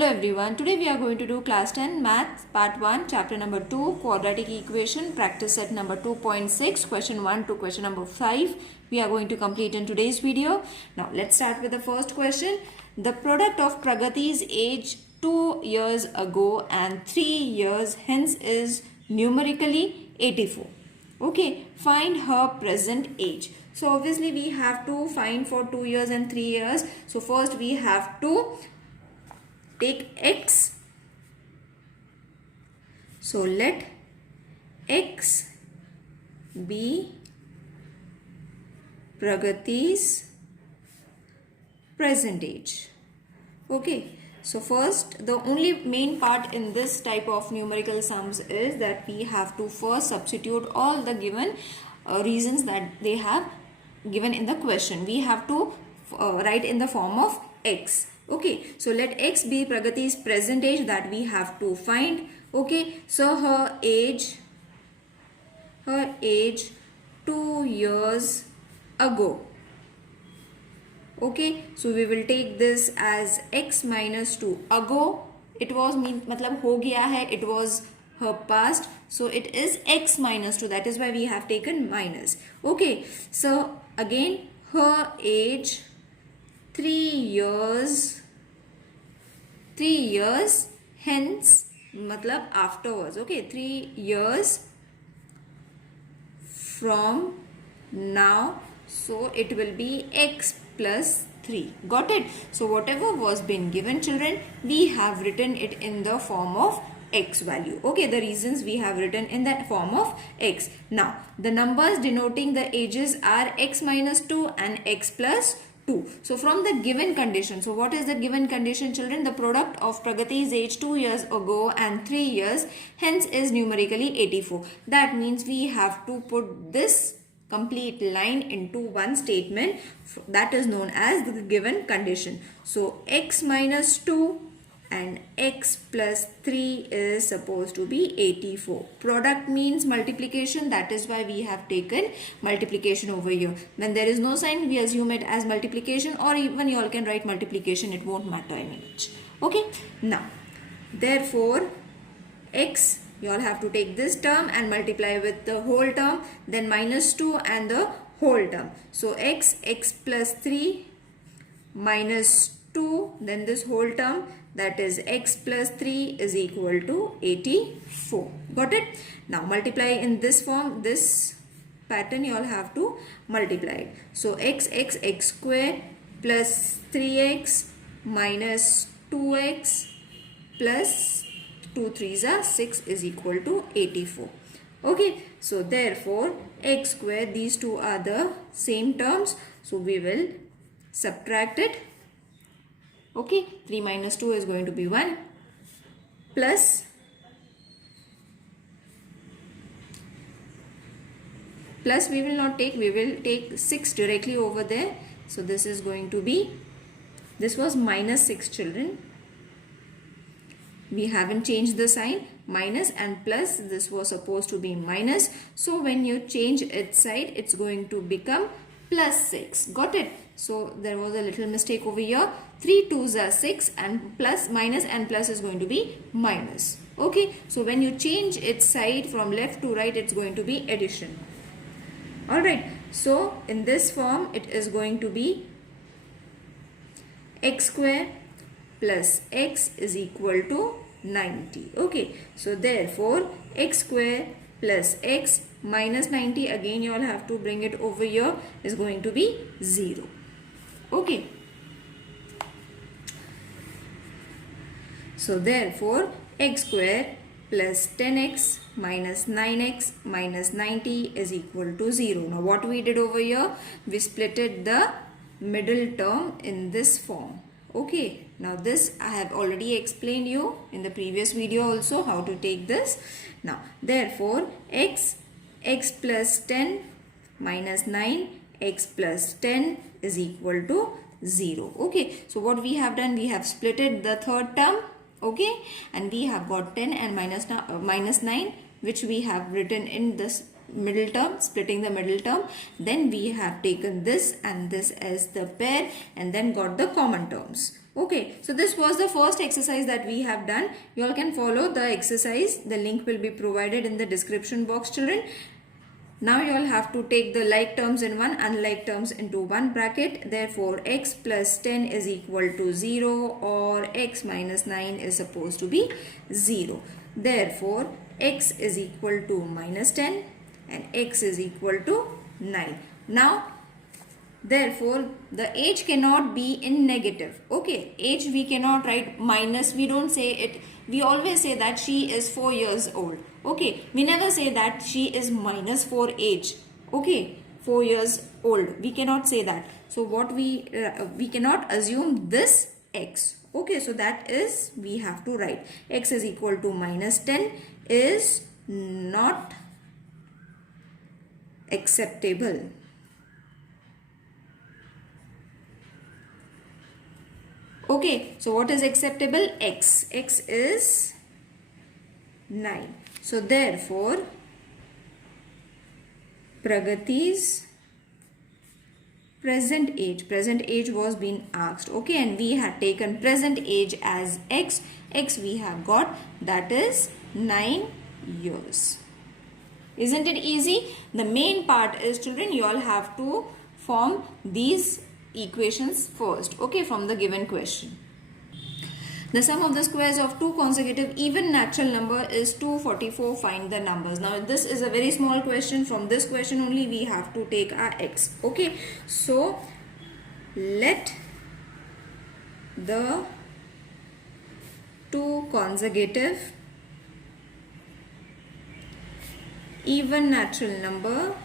Hello everyone, today we are going to do class 10 maths part 1 chapter number 2 quadratic equation practice set number 2.6 question 1 to question number 5 we are going to complete in today's video. Now let's start with the first question. The product of Pragati's age 2 years ago and 3 years hence is numerically 84. Okay, find her present age. So obviously we have to find for 2 years and 3 years. So first we have to take x. So let x be Pragati's present age. Okay. So first, the only main part in this type of numerical sums is that we have to first substitute all the given reasons that they have given in the question. We have to write in the form of x. Okay, so let x be Pragati's present age that we have to find. Okay, so her age 2 years ago. Okay, so we will take this as x minus 2. Ago, it was matlab ho gaya hai, it was her past. So it is x minus 2. That is why we have taken minus. Okay, so again her age 3 years hence matlab afterwards. Okay, 3 years from now. So it will be x plus 3. Got it? So whatever was been given, children, we have written it in the form of x value. Okay, the reasons we have written in that form of x. Now, the numbers denoting the ages are x minus 2 and x plus 2. So from the given condition, so what is the given condition, children? The product of Pragati's age 2 years ago and 3 years hence is numerically 84. That means we have to put this complete line into one statement that is known as the given condition. So x minus 2 and x plus 3 is supposed to be 84. Product means multiplication, that is why we have taken multiplication over here. When there is no sign, we assume it as multiplication, or even you all can write multiplication, it won't matter any much. Okay, now therefore x, you all have to take this term and multiply with the whole term, then minus 2 and the whole term. So x plus 3 minus 2, then this whole term, that is x plus 3 is equal to 84. Got it? Now multiply in this form, this pattern you all have to multiply it. So x square plus 3x minus 2x plus 2 3s are 6 is equal to 84. Okay, so therefore x square, these two are the same terms, so we will subtract it. Okay, 3 minus 2 is going to be 1 plus we will not take, we will take 6 directly over there. So this is going to be, this was minus 6, children. We haven't changed the sign, minus and plus, this was supposed to be minus. So when you change its side, it's going to become plus 6. Got it? So there was a little mistake over here. 3 2s are 6 and plus, minus and plus is going to be minus. Okay, so when you change its side from left to right, it's going to be addition. Alright, so in this form, it is going to be x square plus x is equal to 90. Okay, so therefore x square plus x minus 90, again you all have to bring it over here, is going to be 0. Okay, so therefore x square plus 10x minus 9x minus 90 is equal to 0. Now what we did over here, we splitted the middle term in this form. Okay, now this I have already explained you in the previous video also how to take this. Now therefore x plus 10 minus 9 x plus 10 is equal to 0. Okay, so what we have done, we have splitted the third term. Okay, and we have got 10 and minus 9, which we have written in this middle term, splitting the middle term. Then we have taken this and this as the pair and then got the common terms. Okay, so this was the first exercise that we have done. You all can follow the exercise. The link will be provided in the description box, children. Now you all have to take the like terms in one, unlike terms into one bracket. Therefore, x plus 10 is equal to 0, or x minus 9 is supposed to be 0. Therefore, x is equal to minus 10 and x is equal to 9. Now, therefore, the age cannot be in negative. Okay, age we cannot write minus. We don't say it. We always say that she is 4 years old. Okay, we never say that she is minus 4 age. Okay, 4 years old. We cannot say that. So what we cannot assume this x. Okay, so that is we have to write x is equal to minus 10 is not acceptable. Okay, so what is acceptable? X. X is 9. So therefore, Pragati's present age was being asked. Okay, and we had taken present age as x. X we have got, that is 9 years. Isn't it easy? The main part is, children, you all have to form these equations first, okay, from the given question. The sum of the squares of two consecutive even natural number is 244. Find the numbers. Now this is a very small question. From this question only we have to take our x. Okay, so let the two consecutive even natural number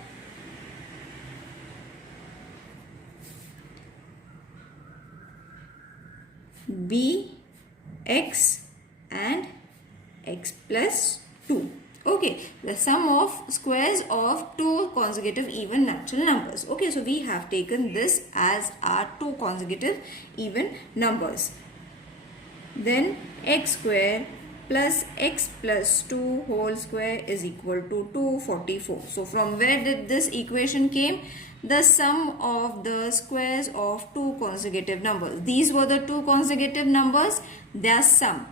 be x and x plus 2. Okay, the sum of squares of two consecutive even natural numbers. Okay, so we have taken this as our two consecutive even numbers. Then x square plus x plus 2 whole square is equal to 244. So from where did this equation came? The sum of the squares of two consecutive numbers. These were the two consecutive numbers, their sum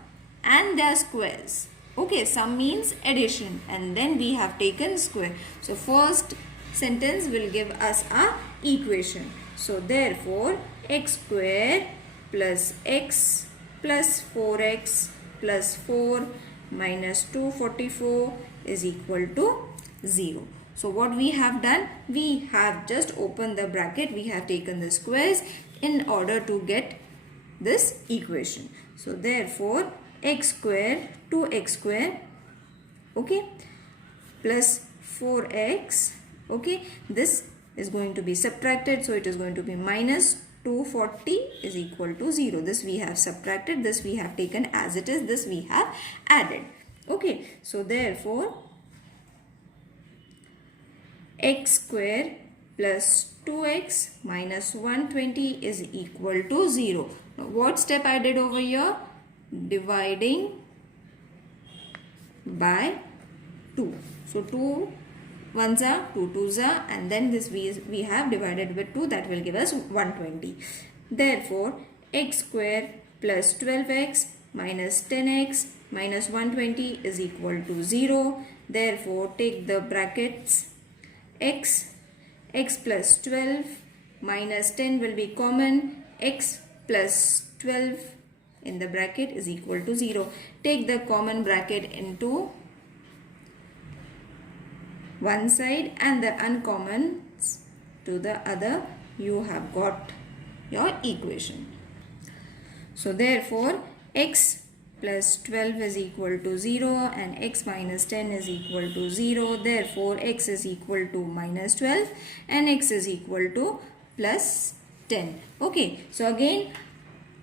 and their squares. Okay, sum means addition and then we have taken square. So first sentence will give us a equation. So therefore, x square plus x plus 4x plus 4 minus 244 is equal to 0. So what we have done, we have just opened the bracket, we have taken the squares in order to get this equation. So therefore, x square 2x square, okay, plus 4x, okay, this is going to be subtracted, so it is going to be minus 240 is equal to 0. This we have subtracted, this we have taken as it is, this we have added. Okay, so therefore, x square plus 2x minus 120 is equal to 0. Now, what step I did over here? Dividing by 2. So 2 ones are 2 twos are, and then this we have divided with 2, that will give us 120. Therefore, x square plus 12x minus 10x minus 120 is equal to 0. Therefore, take the brackets x plus 12 minus 10 will be common, x plus 12 in the bracket is equal to 0. Take the common bracket into one side and the uncommons to the other. You have got your equation. So therefore, x plus 12 is equal to 0 and x minus 10 is equal to 0. Therefore, x is equal to minus 12 and x is equal to plus 10. Okay, so again,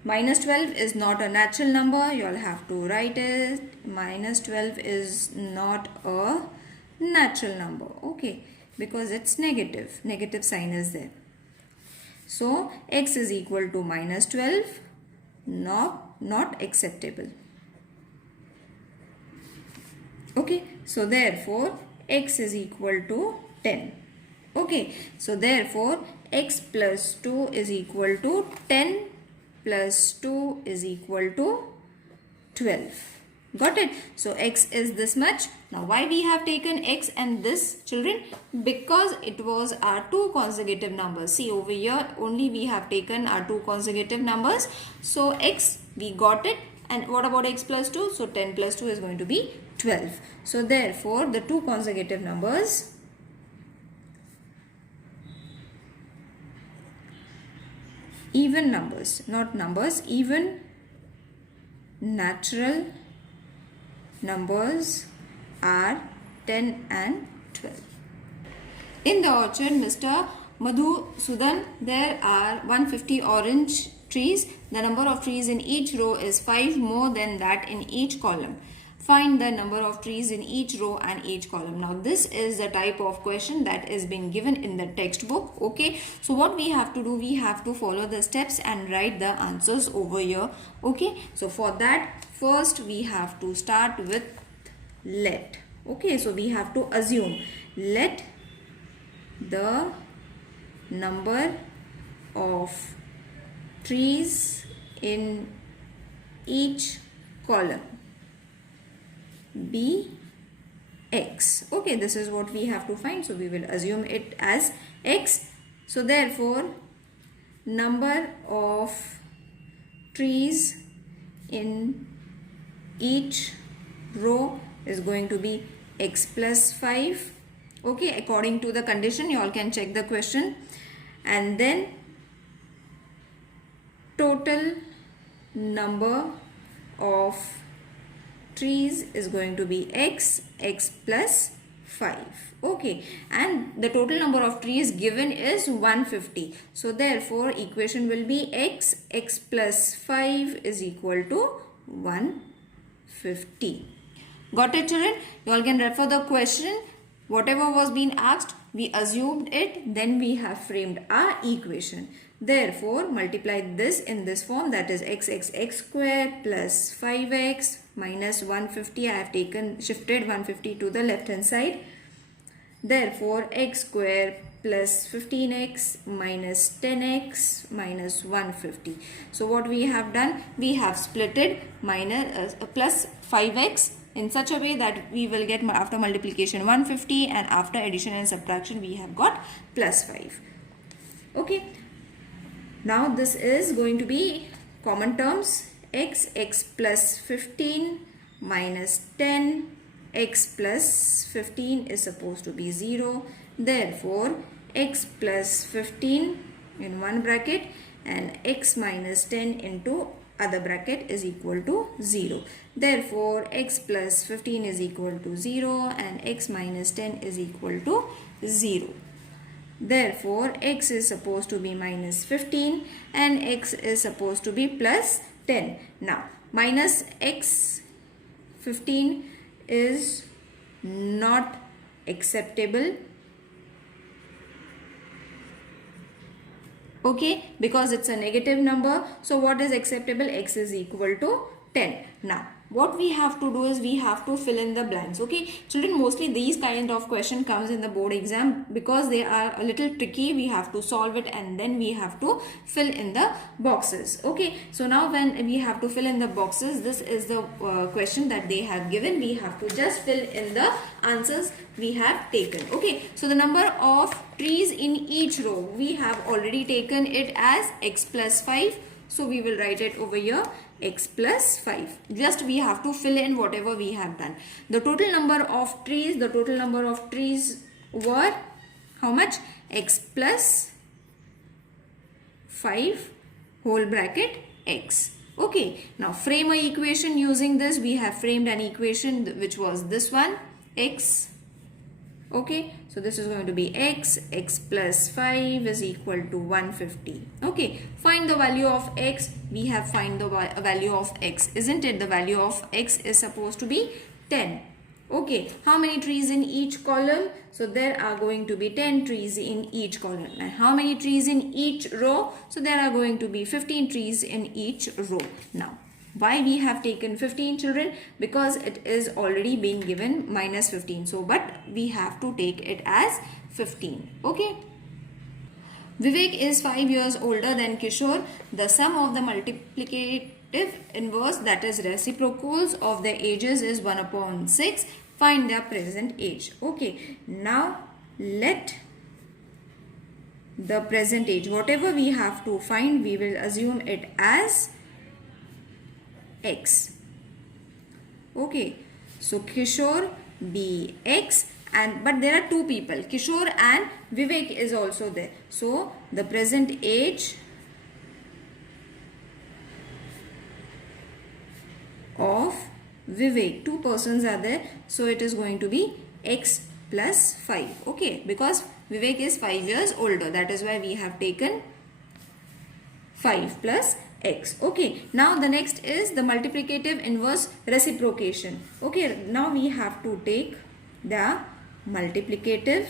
minus 12 is not a natural number. You all have to write it. Minus 12 is not a natural number. Okay, because it's negative. Negative sign is there. So, x is equal to minus 12. Not acceptable. Okay, so therefore, x is equal to 10. Okay, so therefore, x plus 2 is equal to 10 plus 2 is equal to 12. Got it? So x is this much. Now why we have taken x and this, children? Because it was our two consecutive numbers. See over here only we have taken our two consecutive numbers. So x we got it. And what about x plus 2? So 10 plus 2 is going to be 12. So therefore the two consecutive numbers even numbers, not numbers, even natural numbers are 10 and 12. In the orchard, Mr. Madhusudan, there are 150 orange trees. The number of trees in each row is 5 more than that in each column. Find the number of trees in each row and each column. Now this is the type of question that is being given in the textbook. Okay, so what we have to do, we have to follow the steps and write the answers over here. Okay, so for that first we have to start with let. Okay, so we have to assume let the number of trees in each column be x. Okay, this is what we have to find. So we will assume it as x. So therefore number of trees in each row is going to be x plus 5. Okay, according to the condition, you all can check the question. And then total number of trees is going to be x plus 5. Okay, and the total number of trees given is 150. So therefore equation will be x plus 5 is equal to 150. Got it, children? You all can refer the question. Whatever was being asked, we assumed it, then we have framed our equation. Therefore, multiply this in this form, that is x square plus 5x minus 150. I have shifted 150 to the left hand side. Therefore, x square plus 15x minus 10x minus 150. So what we have done, we have splitted plus 5x in such a way that we will get after multiplication 150 and after addition and subtraction we have got plus 5. Okay. Now this is going to be common terms, x plus 15 minus 10, x plus 15 is supposed to be 0. Therefore x plus 15 in one bracket and x minus 10 into other bracket is equal to 0. Therefore x plus 15 is equal to 0 and x minus 10 is equal to 0. Therefore x is supposed to be minus 15 and x is supposed to be plus 10. Now minus x 15 is not acceptable. Okay, because it's a negative number. So what is acceptable? X is equal to 10. Now what we have to do is we have to fill in the blanks. Okay, children, mostly these kind of question comes in the board exam because they are a little tricky. We have to solve it and then we have to fill in the boxes. Okay, so now when we have to fill in the boxes, this is the question that they have given. We have to just fill in the answers we have taken. Okay, so the number of trees in each row, we have already taken it as x plus 5. So we will write it over here, x plus 5. Just we have to fill in whatever we have done. The total number of trees, were how much? X plus 5 whole bracket x. Okay, now frame a equation using this. We have framed an equation which was this one, x. Okay, so this is going to be x plus 5 is equal to 150. Okay, find the value of x. We have find the value of x, isn't it? The value of x is supposed to be 10. Okay, how many trees in each column? So there are going to be 10 trees in each column. And how many trees in each row? So there are going to be 15 trees in each row. Now, why we have taken 15, children? Because it is already being given minus 15. So, but we have to take it as 15. Okay. Vivek is 5 years older than Kishore. The sum of the multiplicative inverse, that is reciprocals of the ages, is 1 upon 6. Find their present age. Okay, now let the present age, whatever we have to find, we will assume it as x. Okay, so Kishore be x, and but there are two people, Kishore and Vivek is also there. So the present age of Vivek, two persons are there, so it is going to be x plus 5. Okay, because Vivek is 5 years older, that is why we have taken 5 plus x. Okay, now the next is the multiplicative inverse reciprocation. Okay, now we have to take the multiplicative.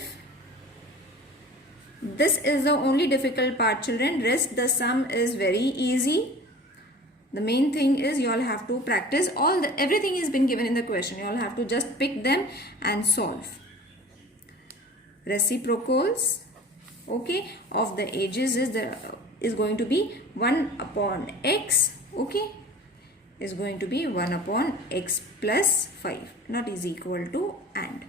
This is the only difficult part, children. Rest the sum is very easy. The main thing is you all have to practice. Everything has been given in the question. You all have to just pick them and solve. Reciprocals, okay, of the ages is going to be 1 upon x. Okay, is going to be 1 upon x plus 5, not is equal to and.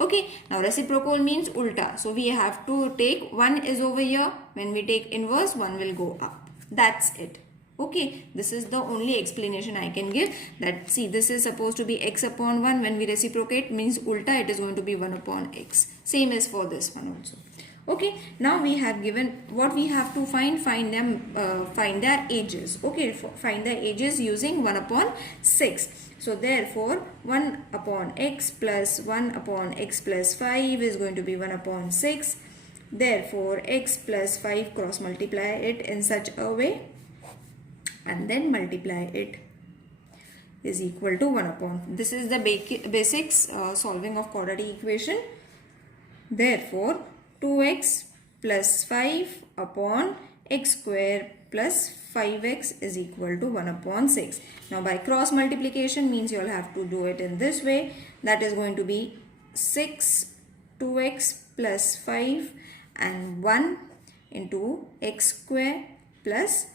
Okay, now reciprocal means ulta. So we have to take 1 is over here. When we take inverse, 1 will go up. That's it. Okay, this is the only explanation I can give. That see, this is supposed to be x upon 1. When we reciprocate means ulta, it is going to be 1 upon x. Same as for this one also. Okay, now we have given what we have to find their ages. Okay, find the ages using 1 upon 6. So therefore 1 upon x plus 1 upon x plus 5 is going to be 1 upon 6. Therefore x plus 5 cross multiply it in such a way and then multiply it is equal to 1 upon. This is the basics solving of quadratic equation. Therefore 2x plus 5 upon x square plus 5x is equal to 1 upon 6. Now by cross multiplication means you all have to do it in this way. That is going to be 6 2x plus 5 and 1 into x square plus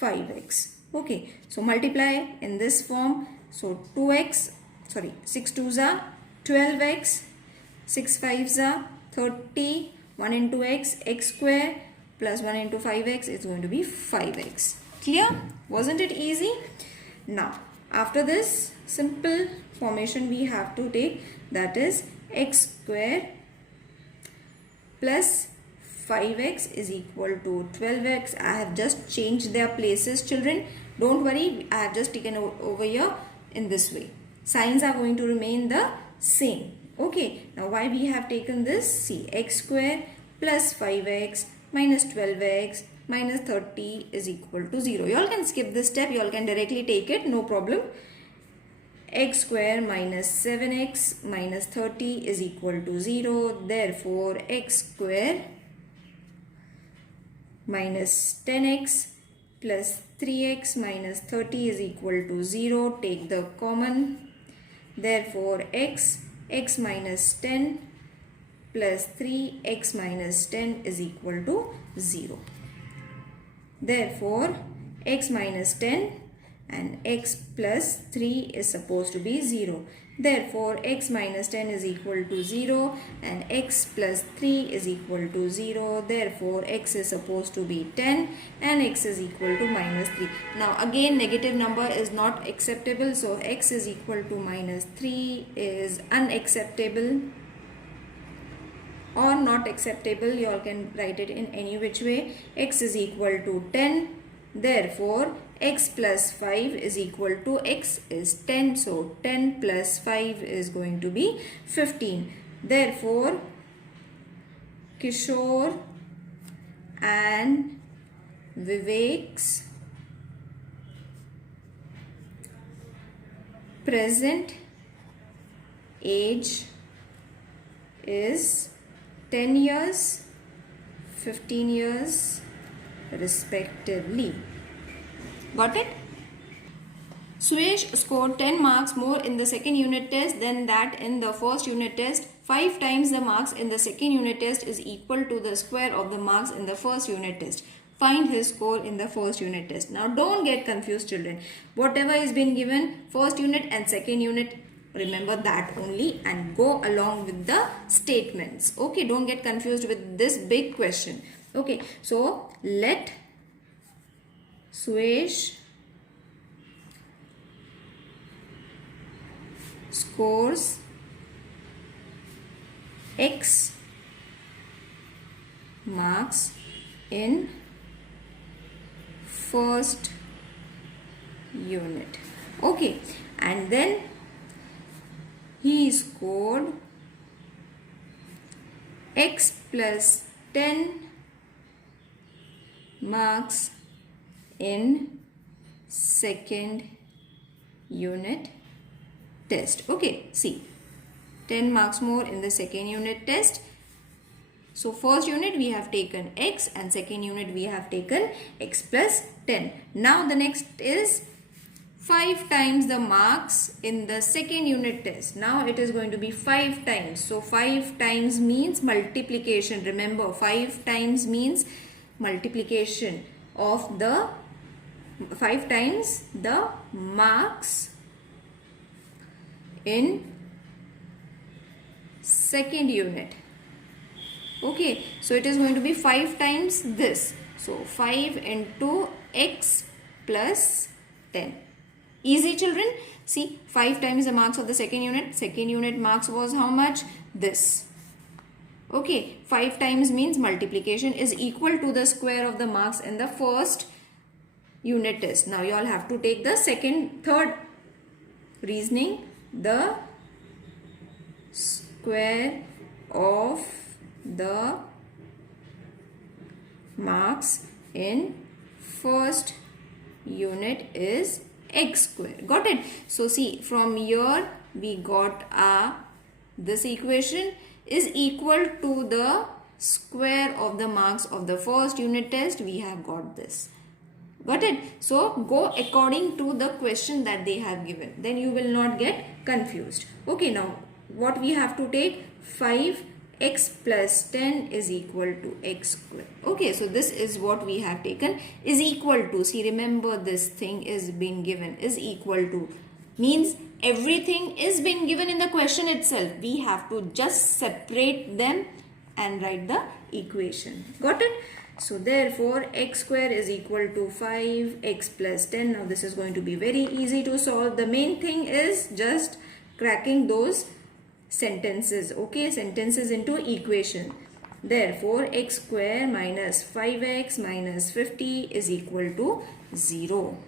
5x. Okay, so multiply in this form. So 6 2s are 12x, 6 5s are 30, 1 into x, x square plus 1 into 5x is going to be 5x. Clear? Wasn't it easy? Now, after this simple formation we have to take, that is x square plus 5x is equal to 12x. I have just changed their places, children. Don't worry, I have just taken over here in this way. Signs are going to remain the same. Okay, now why we have taken this? See, x square plus 5x minus 12x minus 30 is equal to 0. You all can skip this step. You all can directly take it. No problem. X square minus 7x minus 30 is equal to 0. Therefore, x square minus 10x plus 3x minus 30 is equal to 0. Take the common. Therefore, x minus 10 plus 3x minus 10 is equal to 0. Therefore, x minus 10 and x plus 3 is supposed to be 0. Therefore, x minus 10 is equal to 0 and x plus 3 is equal to 0. Therefore, x is supposed to be 10 and x is equal to minus 3. Now, again, negative number is not acceptable. So, x is equal to minus 3 is unacceptable or not acceptable. You all can write it in any which way. X is equal to 10. Therefore, x plus 5 is equal to x is 10. So, 10 plus 5 is going to be 15. Therefore, Kishore and Vivek's present age is 10 years, 15 years respectively. Got it? Suresh scored 10 marks more in the second unit test than that in the first unit test. 5 times the marks in the second unit test is equal to the square of the marks in the first unit test. Find his score in the first unit test. Now don't get confused, children. Whatever is been given, first unit and second unit, remember that only and go along with the statements. Okay, don't get confused with this big question. Okay, so let Suresh scores X marks in first unit. Okay, and then he scored X plus 10 marks in second unit test. Okay, see, 10 marks more in the second unit test. So first unit we have taken X and second unit we have taken X plus 10. Now the next is 5 times the marks in the second unit test. Now it is going to be 5 times. So 5 times means multiplication. Remember, 5 times means multiplication of the 5 times the marks in second unit. Okay, so it is going to be 5 times this. So 5 into X plus 10. Easy, children. See, 5 times the marks of the second unit. Second unit marks was how much? This. Okay, 5 times means multiplication is equal to the square of the marks in the first unit test. Now you all have to take the third reasoning. The square of the marks in first unit is X square. Got it? So see, from here we got this equation is equal to the square of the marks of the first unit test. We have got this. Got it? So go according to the question that they have given. Then you will not get confused. Okay, now what we have to take? 5x plus 10 is equal to x square. Okay, so this is what we have taken, is equal to. See, remember this thing is being given, is equal to. Means everything is being given in the question itself. We have to just separate them and write the equation. Got it? So therefore x square is equal to 5x plus 10. Now this is going to be very easy to solve. The main thing is just cracking those sentences. Okay, sentences into equation. Therefore x square minus 5x minus 50 is equal to 0.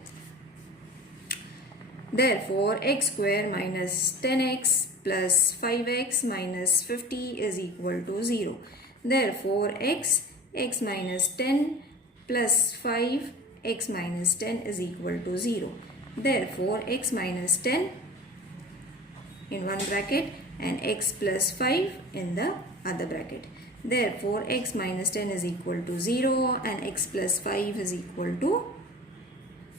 Therefore x square minus 10x plus 5x minus 50 is equal to 0. Therefore x minus 10 plus 5 x minus 10 is equal to 0. Therefore x minus 10 in one bracket and x plus 5 in the other bracket. Therefore x minus 10 is equal to 0 and x plus 5 is equal to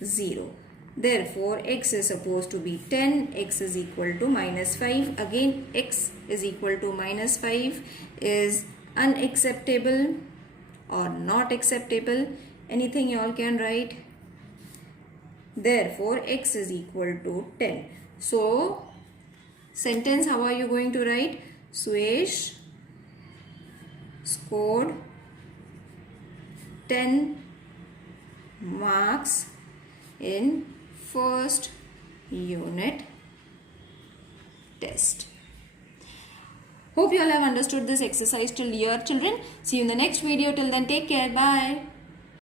0. Therefore x is supposed to be 10, x is equal to minus 5. Again x is equal to minus 5 is unacceptable or not acceptable. Anything you all can write. Therefore x is equal to 10. So sentence, how are you going to write? Suresh scored 10 marks in first unit test. Hope you all have understood this exercise till here, children. See you in the next video. Till then, take care. Bye.